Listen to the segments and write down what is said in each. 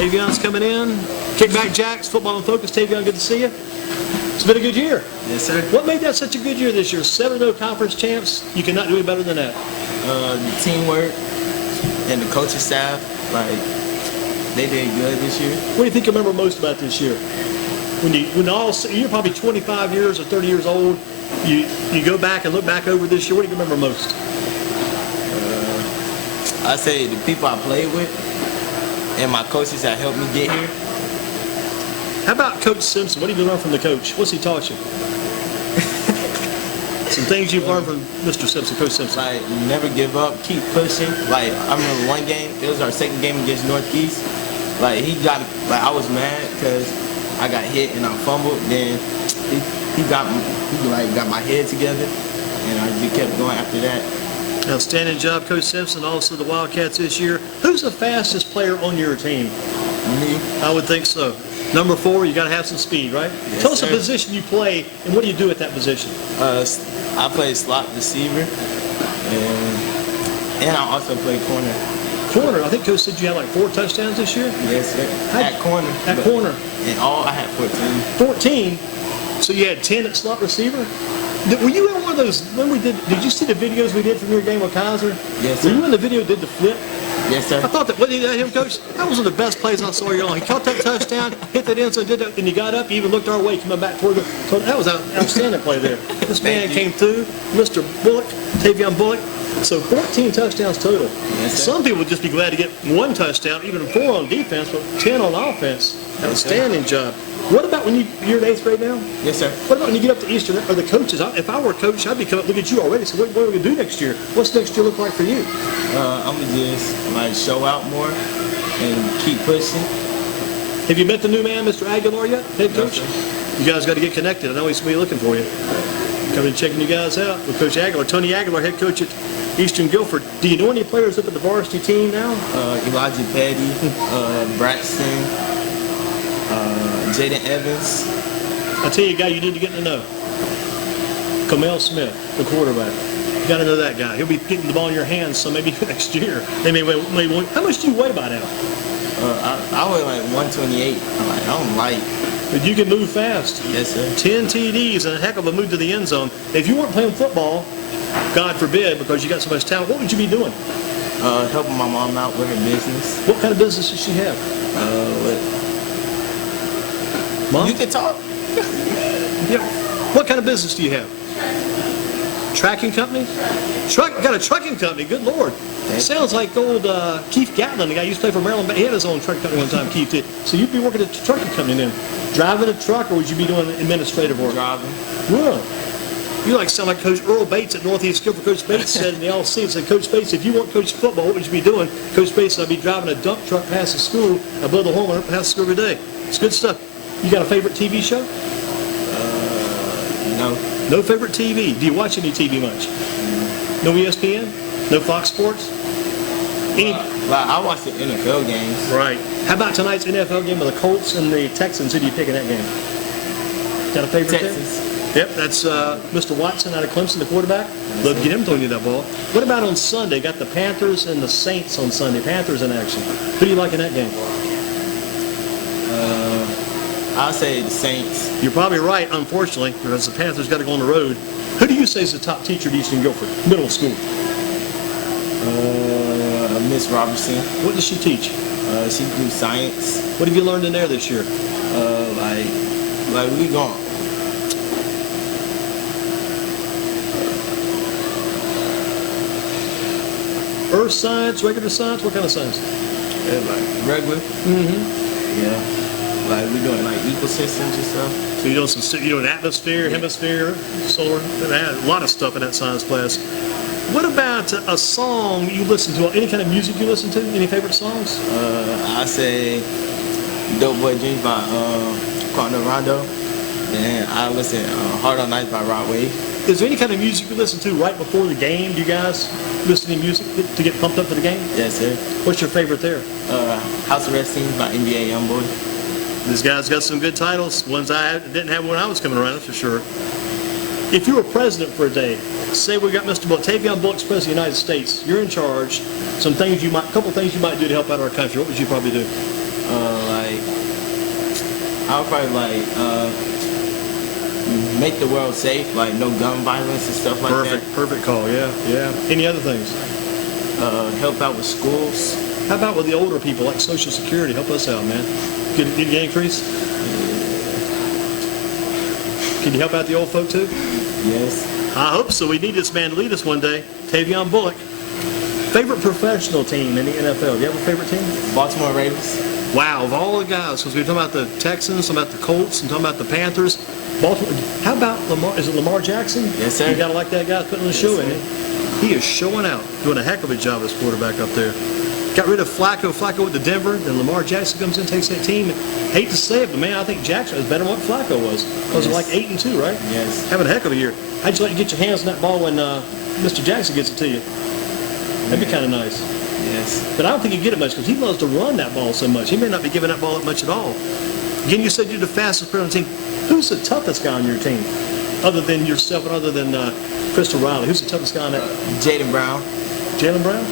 Tavian's coming in. Kickback Jacks, Football in Focus. Tavian, good to see you. It's been a good year. Yes, sir. What made that such a good year this year? 7-0 conference champs. You cannot do any better than that. The teamwork and the coaching staff, like, they did good this year. What do you think you remember most about this year? You're probably 25 years or 30 years old. You go back and look back over this year. What do you remember most? I say the people I played with and my coaches that helped me get here. How about Coach Simpson? What have you learned from the coach? What's he taught you? Some things you've learned from Mr. Simpson, Coach Simpson. Like, never give up, keep pushing. Like, I remember one game, it was our second game against Northeast. Like, I was mad because I got hit and I fumbled. Then he got my head together, and I just kept going after that. Outstanding job, Coach Simpson. Also the Wildcats this year. Who's the fastest player on your team? Me. I would think so. Number 4, you got to have some speed, right? Yes, Tell us sir. the position you play and what do you do at that position? I play slot receiver, and I also play corner. Corner. I think Coach said you had like 4 touchdowns this year. Yes, sir. At corner. At corner. In all, I had 14. 14. So you had 10 at slot receiver. Were you in one of those when we did you see the videos we did from your game with Kaiser? Yes, sir. Were you in the video did the flip? Yes, sir. I thought that, wasn't that him, Coach? That was one of the best plays I saw you on. He caught that touchdown, hit that end zone, did that, and he got up, he even looked our way, coming back toward that was an outstanding play there. This man came through, Mr. Bullock, Tavian Bullock. So 14 touchdowns total. Yes, sir. Some people would just be glad to get 1 touchdown, even 4 on defense, but 10 on offense. Outstanding job. What about when you're in 8th grade now? Yes, sir. What about when you get up to Eastern, or the coaches? If I were a coach, I'd be coming up, look at you already. So what are we going to do next year? What's next year look like for you? I'm going to just show out more and keep pushing. Have you met the new man, Mr. Aguilar, yet, head coach? No, sir. You guys got to get connected. I know he's going to be looking for you. Coming and checking you guys out with Coach Aguilar. Tony Aguilar, head coach at Eastern Guilford. Do you know any players up at the varsity team now? Elijah Petty, Braxton, Jaden Evans. I'll tell you a guy you need to get to know. Camille Smith, the quarterback. You got to know that guy. He'll be getting the ball in your hands, so maybe next year. How much do you weigh by now? I weigh like 128. I don't like. But you can move fast. Yes, sir. 10 TDs and a heck of a move to the end zone. If you weren't playing football, God forbid, because you got so much talent, what would you be doing? Helping my mom out with her business. What kind of business does she have? Mom? You can talk. Yeah. What kind of business do you have? Tracking company? Got a trucking company. Good Lord. Sounds like old Keith Gatlin, the guy who used to play for Maryland. He had his own trucking company one time, Keith did. So you'd be working at a trucking company then. Driving a truck, or would you be doing administrative work? Driving. Really? You sound like Coach Earl Bates at Northeast Guilford. Coach Bates said in the LC, said, Coach Bates, if you want to coach football, what would you be doing? Coach Bates said, I'd be driving a dump truck past the school. I blow the horn up past the school every day. It's good stuff. You got a favorite TV show? No. No favorite TV. Do you watch any TV much? No ESPN? No Fox Sports? I watch the NFL games. Right. How about tonight's NFL game with the Colts and the Texans? Who do you pick in that game? Got a favorite Texans. there? Yep, that's Mr. Watson out of Clemson, the quarterback. Love to get him throwing you that ball. What about on Sunday? Got the Panthers and the Saints on Sunday. Panthers in action. Who do you like in that game? I'll say the Saints. You're probably right, unfortunately, because the Panthers got to go on the road. Who do you say is the top teacher at Eastern Guilford, middle school? Miss Robertson. What does she teach? She do science. What have you learned in there this year? Like we gone. Earth science, regular science, what kind of science? Like regular. Mm-hmm. Yeah. Like we doing like ecosystems and stuff. So you're doing atmosphere, hemisphere, solar, a lot of stuff in that science class. What about a song you listen to? Any kind of music you listen to? Any favorite songs? I say Dope Boy Dreams by Quentin Rondo. And I listen Hard on Nights by Rod Wave. Is there any kind of music you listen to right before the game? Do you guys listen to music to get pumped up for the game? Yes, sir. What's your favorite there? House Arrest Teams by NBA Youngboy. This guy's got some good titles, ones I didn't have when I was coming around, that's for sure. If you were president for a day, say we got Mr. Bullock, Tavian Bullock's president of the United States, you're in charge, couple things you might do to help out our country, what would you probably do? Like I'll probably like make the world safe, like no gun violence and stuff like Perfect call. Yeah. Any other things? that. Help out with schools. How about with the older people, like Social Security? Help us out, man. Get an increase? Can you help out the old folk too? Yes. I hope so. We need this man to lead us one day. Tavian Bullock. Favorite professional team in the NFL? Do you have a favorite team? Baltimore Ravens. Wow, of all the guys, because we were talking about the Texans, talking about the Colts, and talking about the Panthers. Baltimore. How about Lamar? Is it Lamar Jackson? Yes, sir. You gotta like that guy putting on the show, sir. ain't he? He is showing out, doing a heck of a job as quarterback up there. Got rid of Flacco. Flacco went to Denver. Then Lamar Jackson comes in, takes that team. Hate to say it, but man, I think Jackson is better than what Flacco was. Because they're like 8-2, right? Yes. Having a heck of a year. How'd you like to get your hands on that ball when Mr. Jackson gets it to you? That'd be kind of nice. Yes. But I don't think you get it much because he loves to run that ball so much. He may not be giving that ball up much at all. Again, you said you're the fastest player on the team. Who's the toughest guy on your team? Other than yourself and other than Crystal Riley. Who's the toughest guy on that? Jaden Brown. Jalen Brown?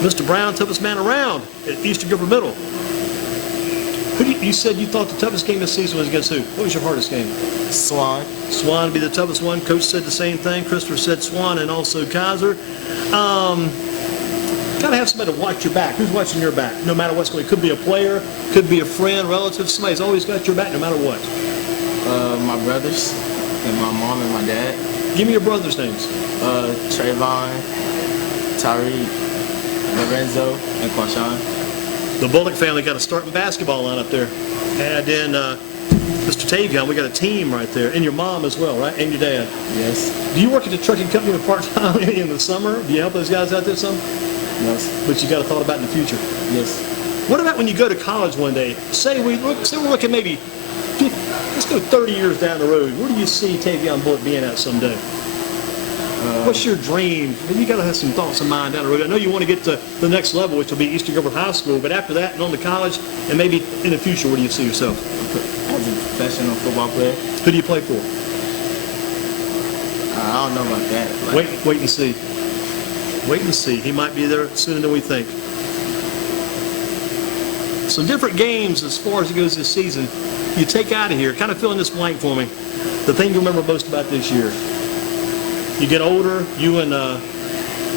Mr. Brown, toughest man around at Eastern Guilford Middle. You said you thought the toughest game this season was against who? What was your hardest game? Swan. Swan would be the toughest one. Coach said the same thing. Christopher said Swan and also Kaiser. Gotta have somebody to watch your back. Who's watching your back? No matter what's going on. It could be a player, could be a friend, relative. Somebody's always got your back no matter what. My brothers and my mom and my dad. Give me your brothers' names. Trayvon, Tariq, Lorenzo, and Quashan. The Bullock family got a starting basketball line up there. Add in Mr. Tavian. We got a team right there. And your mom as well, right? And your dad. Yes. Do you work at the trucking company part-time in the summer? Do you help those guys out there some? Yes. But you got a thought about it in the future. Yes. What about when you go to college one day? Say we're looking maybe, let's go 30 years down the road. Where do you see Tavian Bullock being at someday? What's your dream? You got to have some thoughts in mind down the road. I know you want to get to the next level, which will be Eastern Guilford High School, but after that and on to college, and maybe in the future, where do you see yourself? As a professional football player. Who do you play for? I don't know about that. Like, Wait and see. Wait and see. He might be there sooner than we think. Some different games as far as it goes this season. You take out of here. Kind of fill in this blank for me. The thing you remember most about this year. You get older. You and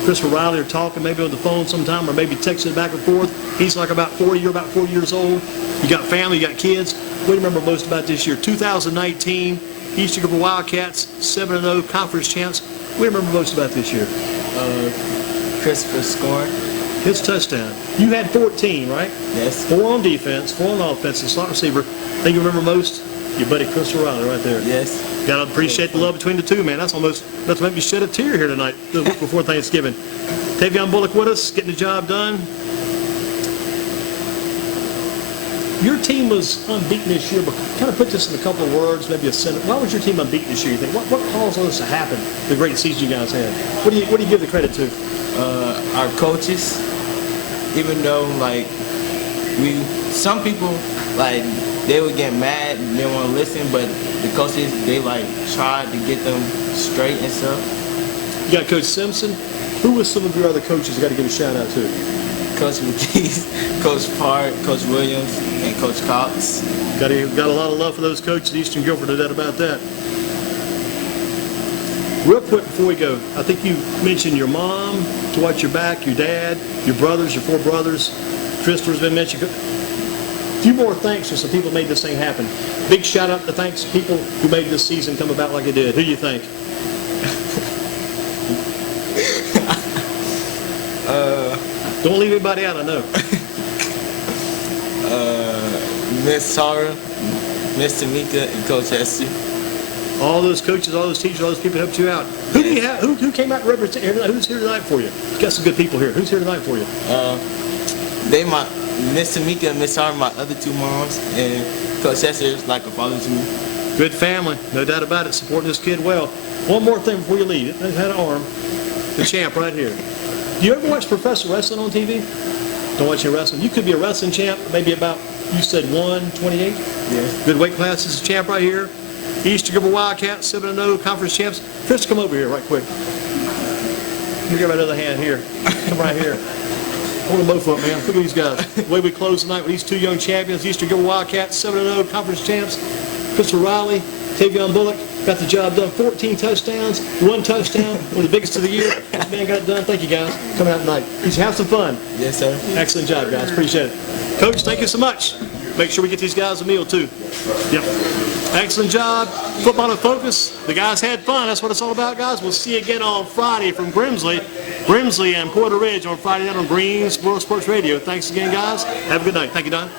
Chris Riley are talking maybe on the phone sometime or maybe texting back and forth. He's like about 40. You're about 40 years old. You got family. You got kids. What do you remember most about this year? 2019. Eastern Guilford Wildcats, 7-0 conference champs. What do you remember most about this year? Christopher scoring. His touchdown. You had 14, right? Yes. 4 on defense, 4 on offense, and slot receiver. Think you remember most? Your buddy Chris Riley right there. Yes. Gotta appreciate the love between the two, man. That's make me shed a tear here tonight, the week before Thanksgiving. Tavian Bullock with us, getting the job done. Your team was unbeaten this year, but kind of put this in a couple of words, maybe a sentence. Why was your team unbeaten this year, you think? What caused all this to happen, the great season you guys had? What do you give the credit to? Our coaches, even though like some people like they would get mad and they want to listen, but the coaches they like tried to get them straight and stuff. You got Coach Simpson. Who was some of your other coaches you got to give a shout out to? Coach McKee, Coach Park, Coach Williams, and Coach Cox. Got a lot of love for those coaches at Eastern Guilford, no doubt about that. Real quick before we go, I think you mentioned your mom to watch your back, your dad, your brothers, your 4 brothers. Christopher's been mentioned. A few more thanks for some people who made this thing happen. Big shout out to thanks to people who made this season come about like it did. Who do you think? Don't leave anybody out, I know. Miss Tara, Miss Tamika, and Coach Esther. All those coaches, all those teachers, all those people helped you out. Who do you have? Who came out to represent here tonight? Who's here tonight for you? You got some good people here. Who's here tonight for you? Miss Tamika and Miss Tara, my other 2 moms, and Coach Esther is like a father to me. Good family, no doubt about it. Supporting this kid well. One more thing before you leave. It had an arm. The champ right here. Do you ever watch professional wrestling on TV? Don't watch your wrestling. You could be a wrestling champ, maybe about, you said 128? Yeah. Good weight class. This is champ right here. Eastern Guilford Wildcats, 7-0 conference champs. Chris, come over here right quick. Let me give my other hand here. Come right here. Hold them both up, man. Look at these guys. The way we close tonight with these two young champions, Eastern Gilbert Wildcats, 7-0 conference champs. Christopher Riley, Tavian Bullock, got the job done. 14 touchdowns, 1 touchdown, one of the biggest of the year. This man got it done. Thank you, guys, for coming out tonight. You should have some fun. Yes, sir. Excellent job, guys. Appreciate it. Coach, thank you so much. Make sure we get these guys a meal, too. Yep. Excellent job. Football in focus. The guys had fun. That's what it's all about, guys. We'll see you again on Friday from Grimsley and Porter Ridge on Friday night on Greensboro Sports Radio. Thanks again, guys. Have a good night. Thank you, Don.